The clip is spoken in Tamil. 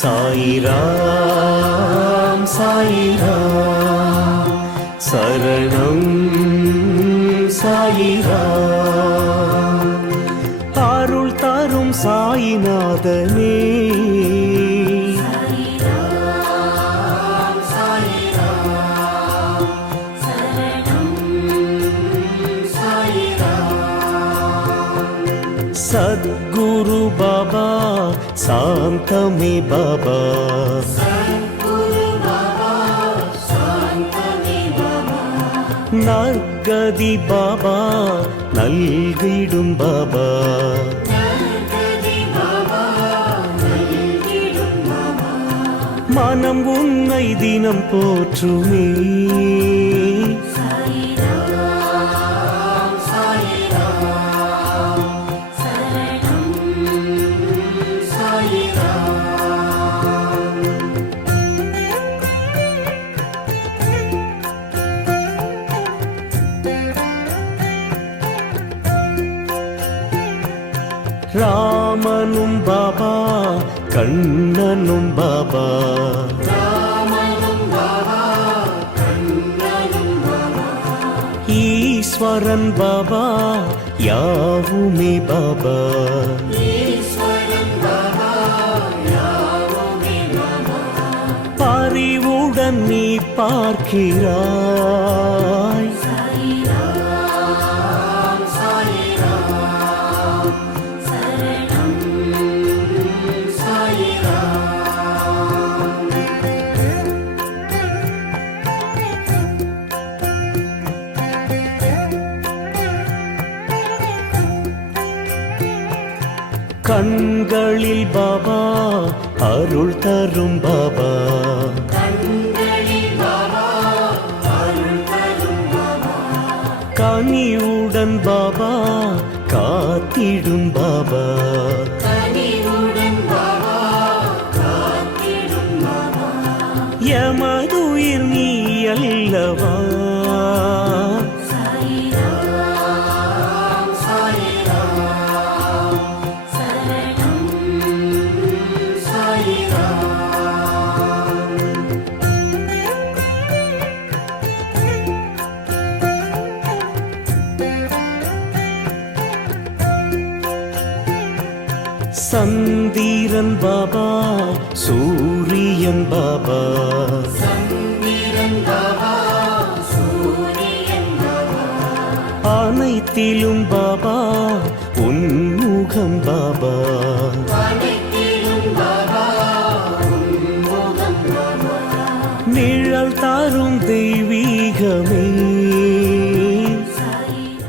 சாயிராம் சாயிராம் சரணம் சாயிராம் அருள் தரும் சாயிநாதனே सद्गुरु बाबा शांतमे बाबा नर्गदि बाबा नल्गिडुम बाबा मनम उन्नै दिनम पोற்றுமே ராமனும் பாபா கண்ணனும் பாபா ஈஸ்வரன் பாபா யாவுமே பாபா பரிவுடன் நீ பார்க்கிறாய் கண்களில் பாபா அருள் தரும் பாபா கனிவுடன் பாபா காத்திடும் பாபா எமதுயிர் நீ அல்லவா சந்திரன் பாபா சூரியன் பாபா அனைத்திலும் பாபா உன்முகம் பாபா நிழல் தாரும் தெய்வீகமே